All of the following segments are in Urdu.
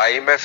IMF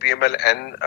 PMLN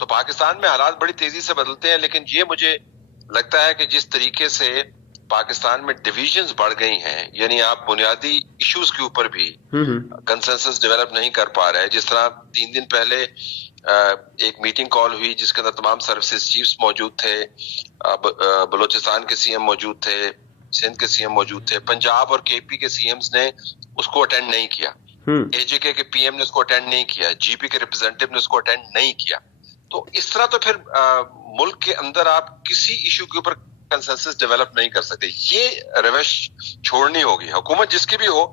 تو پاکستان میں حالات بڑی تیزی سے بدلتے ہیں، لیکن یہ مجھے لگتا ہے کہ جس طریقے سے پاکستان میں ڈویژنز بڑھ گئی ہیں، یعنی آپ بنیادی ایشوز کے اوپر بھی کنسنسس ڈیولپ نہیں کر پا رہے. جس طرح 3 دن پہلے ایک میٹنگ کال ہوئی جس کے اندر تمام سروسز چیفز موجود تھے، بلوچستان کے سی ایم موجود تھے، سندھ کے سی ایم موجود تھے، پنجاب اور کے پی کے سی ایمز نے اس کو اٹینڈ نہیں کیا، اے جے کے پی ایم نے اس کو اٹینڈ نہیں کیا، جی پی کے ریپرزینٹیو نے اس کو اٹینڈ نہیں کیا. تو اس طرح تو پھر ملک کے اندر آپ کسی ایشو کے اوپر کنسنسس ڈیولپ نہیں کر سکتے. یہ روش چھوڑنی ہوگی، حکومت جس کی بھی ہو،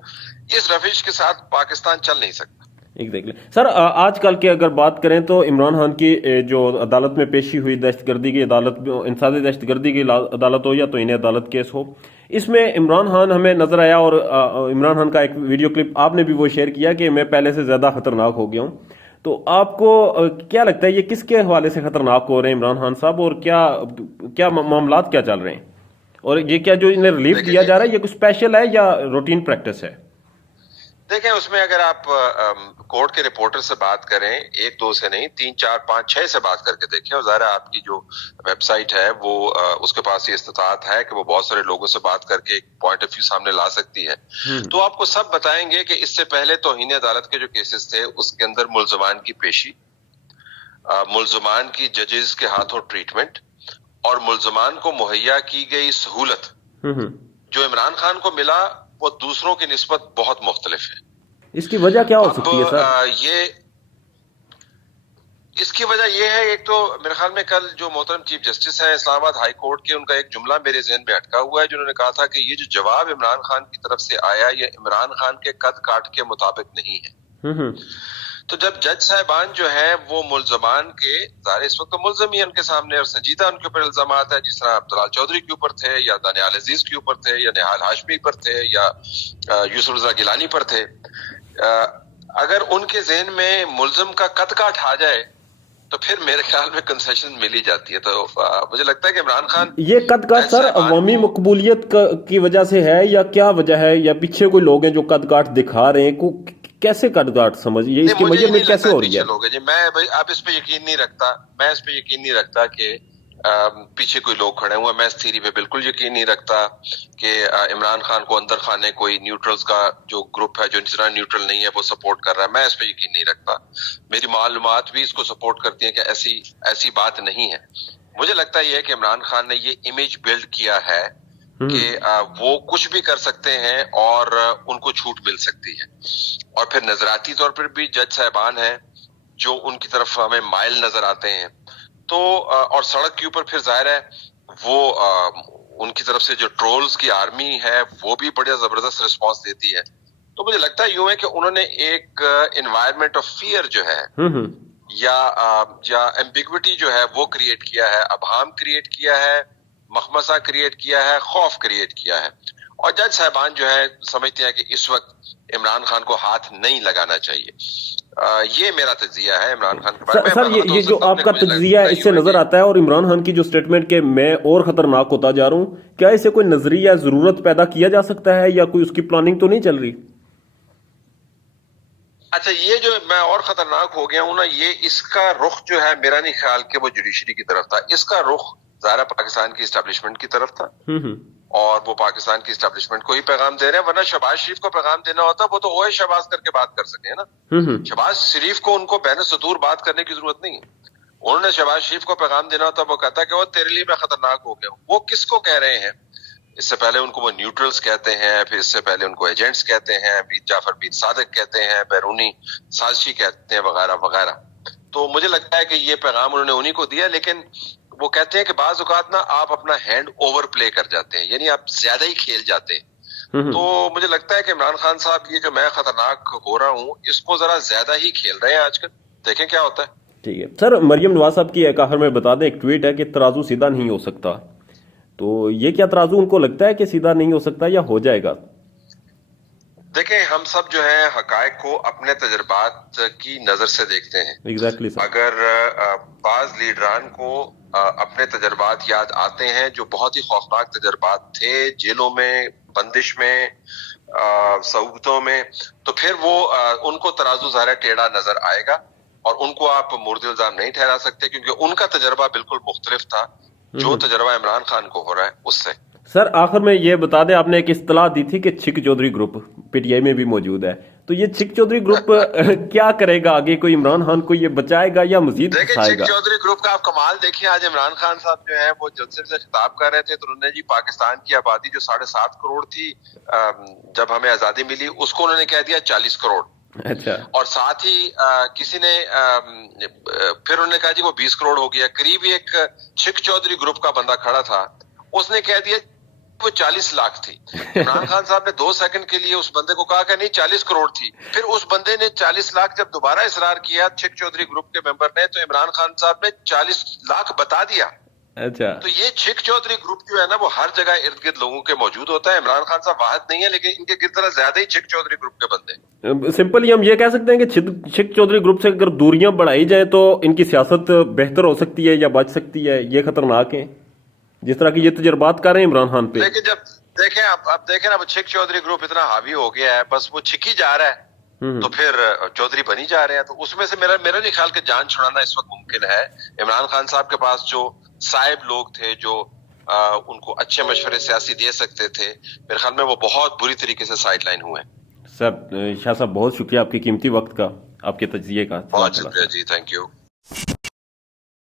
اس روش کے ساتھ پاکستان چل نہیں سکتا. ایگزیکٹلی سر، آج کل کی اگر بات کریں تو عمران خان کی جو عدالت میں پیشی ہوئی دہشت گردی کی عدالت، انسداد دہشت گردی کی عدالت ہو یا توہین عدالت کیس ہو، اس میں عمران خان ہمیں نظر آیا، اور عمران خان کا ایک ویڈیو کلپ آپ نے بھی وہ شیئر کیا کہ میں پہلے سے زیادہ خطرناک ہو گیا ہوں. تو آپ کو کیا لگتا ہے یہ کس کے حوالے سے خطرناک ہو رہے ہیں عمران خان صاحب، اور کیا معاملات کیا چل رہے ہیں، اور یہ کیا جو انہیں ریلیف دیا جا رہا ہے یہ کچھ اسپیشل ہے یا روٹین پریکٹس ہے؟ دیکھیں، اس میں اگر آپ کورٹ کے رپورٹر سے بات کریں، 1-2 سے نہیں، 3, 4, 5, 6 سے بات کر کے دیکھیں، اور ظاہر آپ کی جو ویب سائٹ ہے وہ اس کے پاس یہ استطاعت ہے کہ وہ بہت سارے لوگوں سے بات کر کے ایک پوائنٹ آف ویو سامنے لا سکتی ہے. تو آپ کو سب بتائیں گے کہ اس سے پہلے توہین عدالت کے جو کیسز تھے اس کے اندر ملزمان کی پیشی، ملزمان کی ججز کے ہاتھوں ٹریٹمنٹ، اور ملزمان کو مہیا کی گئی سہولت جو عمران خان کو ملا وہ دوسروں کی نسبت بہت مختلف ہے. اس کی وجہ کیا ہو سکتی ہے سر؟ اس کی وجہ یہ ہے، ایک تو میرے خیال میں کل جو محترم چیف جسٹس ہیں اسلام آباد ہائی کورٹ کے، ان کا ایک جملہ میرے ذہن میں اٹکا ہوا ہے، جنہوں نے کہا تھا کہ یہ جو جواب عمران خان کی طرف سے آیا یہ عمران خان کے قد کاٹ کے مطابق نہیں ہے. تو جب جج صاحبان جو ہیں وہ ملزمان کے، ظاہر اس وقت تو ملزم ہی ان کے سامنے اور سنجیدہ ان کے اوپر الزامات ہیں، جس طرح عبداللہ چودھری کے اوپر تھے، یا دانیال عزیز کے اوپر تھے، یا نہال ہاشمی پر تھے، یا یوسف رضا گیلانی پر تھے. اگر ان کے ذہن میں ملزم کا قد کاٹ آ جائے تو پھر میرے خیال میں کنسیشن مل ہی جاتی ہے. تو مجھے لگتا ہے کہ عمران خان یہ قد کاٹ سر عوامی مقبولیت کی وجہ سے ہے یا کیا وجہ ہے، یا پیچھے کوئی لوگ ہیں جو قد کاٹ دکھا رہے ہیں؟ کیسے قد کاٹ سمجھیے اس کی میجرمنٹ کیسے ہو رہی ہے؟ جی میں اب اس پہ یقین نہیں رکھتا کہ پیچھے کوئی لوگ کھڑے ہوئے. میں اس تھیری پہ بالکل یقین نہیں رکھتا کہ عمران خان کو اندر خانے کوئی نیوٹرلز کا جو گروپ ہے جو جس طرح نیوٹرل نہیں ہے وہ سپورٹ کر رہا ہے. میں اس پہ یقین نہیں رکھتا. میری معلومات بھی اس کو سپورٹ کرتی ہیں کہ ایسی بات نہیں ہے. مجھے لگتا یہ ہے کہ عمران خان نے یہ امیج بلڈ کیا ہے کہ وہ کچھ بھی کر سکتے ہیں اور ان کو چھوٹ مل سکتی ہے. اور پھر نظراتی طور پر بھی جج صاحبان ہیں جو ان کی طرف ہمیں مائل نظر آتے ہیں. تو اور سڑک کے اوپر پھر ظاہر ہے وہ ان کی طرف سے جو ٹرولز کی آرمی ہے وہ بھی بڑا زبردست رسپانس دیتی ہے. تو مجھے لگتا ہے یوں ہے کہ انہوں نے ایک انوائرمنٹ آف فیئر جو ہے یا ایمبیگوٹی جو ہے وہ کریٹ کیا ہے، ابہام کریٹ کیا ہے، مخمصہ کریٹ کیا ہے، خوف کریٹ کیا ہے. اور جج صاحبان جو ہے سمجھتے ہیں کہ اس وقت عمران خان کو ہاتھ نہیں لگانا چاہیے. یہ میرا تجزیہ ہے عمران خان کے بارے میں. سر یہ جو آپ کا تجزیہ ہے اس سے نظر آتا ہے، اور عمران خان کی جو سٹیٹمنٹ کہ میں اور خطرناک ہوتا جا رہا ہوں، کیا اسے کوئی نظریہ ضرورت پیدا کیا جا سکتا ہے یا کوئی اس کی پلاننگ تو نہیں چل رہی؟ اچھا، یہ جو میں اور خطرناک ہو گیا ہوں نا، یہ اس کا رخ جو ہے میرا نہیں خیال کہ وہ جوڈیشری کی طرف تھا. اس کا رخ ظاہر پاکستان کی اسٹیبلشمنٹ کی طرف تھا، اور وہ پاکستان کی اسٹیبلشمنٹ کو ہی پیغام دے رہے ہیں. ورنہ شہباز شریف کو پیغام دینا ہوتا وہ تو اوے شہباز کر کے بات کر سکے نا. شہباز شریف کو ان کو بین صدور بات کرنے کی ضرورت نہیں ہے. انہوں نے شہباز شریف کو پیغام دینا ہوتا، وہ کہتا کہ وہ تیرے لیے میں خطرناک ہو گیا ہوں. وہ کس کو کہہ رہے ہیں؟ اس سے پہلے ان کو وہ نیوٹرلز کہتے ہیں، پھر اس سے پہلے ان کو ایجنٹس کہتے ہیں، بیر جعفر بیر صادق کہتے ہیں، بیرونی سازشی کہتے ہیں، وغیرہ وغیرہ. تو مجھے لگتا ہے کہ یہ پیغام انہوں نے انہی کو دیا. لیکن وہ کہتے ہیں کہ بعض اوقات نا آپ اپنا ہینڈ اوور پلے کر جاتے ہیں، یعنی آپ زیادہ ہی کھیل جاتے ہیں. تو مجھے لگتا ہے کہ عمران خان صاحب یہ جو میں خطرناک ہو رہا ہوں اس کو ذرا زیادہ ہی کھیل رہے ہیں آج کل. دیکھیں کیا ہوتا ہے. ٹھیک ہے سر، مریم نواز صاحب کی ایک آخر میں بتا دیں، ایک ٹویٹ ہے کہ ترازو سیدھا نہیں ہو سکتا. تو یہ کیا ترازو ان کو لگتا ہے کہ سیدھا نہیں ہو سکتا یا ہو جائے گا؟ دیکھیں، ہم سب جو ہے حقائق کو اپنے تجربات کی نظر سے دیکھتے ہیں. ایگزیکٹلی سر. اگر بعض لیڈران کو اپنے تجربات یاد آتے ہیں جو بہت ہی خوفناک تجربات تھے، جیلوں میں، بندش میں، صعوبتوں میں، تو پھر وہ ان کو ترازو ظاہر ٹیڑھا نظر آئے گا. اور ان کو آپ مورد الزام نہیں ٹھہرا سکتے کیونکہ ان کا تجربہ بالکل مختلف تھا جو تجربہ عمران خان کو ہو رہا ہے اس سے. سر آخر میں یہ بتا دیں، آپ نے ایک اصطلاح دی تھی کہ چھک Chaudhry group P T I میں بھی موجود ہے، تو یہ چھک چودھری گروپ کیا کرے گا آگے؟ کوئی عمران خان کو یہ بچائے گا یا مزید دیکھیں پھنسائے گا؟ چھک چودھری گروپ کا آپ کمال دیکھیں. آج عمران خان صاحب جو ہے وہ جلسے سے خطاب کر رہے تھے تو انہوں نے جی پاکستان کی آبادی جو 7.5 کروڑ تھی جب ہمیں آزادی ملی اس کو انہوں نے کہہ دیا 40 کروڑ. اچھا. اور ساتھ ہی کسی نے پھر انہوں نے کہا جی وہ 20 کروڑ ہو گیا. قریب ایک چھک چودھری گروپ کا بندہ کھڑا تھا اس نے کہہ دیا وہ 40 لاکھ تھی. عمران خان صاحب نے 2 سیکنڈ کے لیے اس بندے کو کہا کہ نہیں 40 کروڑ تھی. پھر اس بندے نے 40 لاکھ جب دوبارہ اصرار کیا چھک چودھری گروپ کے ممبر نے تو عمران خان صاحب نے 40 لاکھ بتا دیا. اچھا. تو یہ چھک چودھری گروپ جو ہے نا وہ ہر جگہ ارد گرد لوگوں کے موجود ہوتا ہے. عمران خان صاحب واحد نہیں ہے لیکن ان کے گرد زیادہ ہی چھک چودھری گروپ کے بندے. سمپلی ہم یہ کہہ سکتے ہیں کہ چھک چودھری گروپ سے اگر دوریاں بڑھائی جائیں تو ان کی سیاست بہتر ہو سکتی ہے یا بچ سکتی ہے. یہ خطرناک ہے جس طرح کی یہ تجربات کر رہے ہیں عمران خان پہ. لیکن جب دیکھیں اب دیکھیں نا وہ چھک چودھری گروپ اتنا حاوی ہو گیا ہے بس وہ چھکی جا رہا ہے تو پھر چودھری بنی جا رہے ہیں. تو اس میں سے میرا نہیں خیال کہ جان چھڑانا اس وقت ممکن ہے. عمران خان صاحب کے پاس جو صاحب لوگ تھے جو ان کو اچھے مشورے سیاسی دے سکتے تھے میرے خیال میں وہ بہت بری طریقے سے سائڈ لائن ہوئے. سر شاہ صاحب بہت شکریہ آپ کے قیمتی وقت کا، آپ کے تجزیے کا. بہت شکریہ جی، تھینک یو.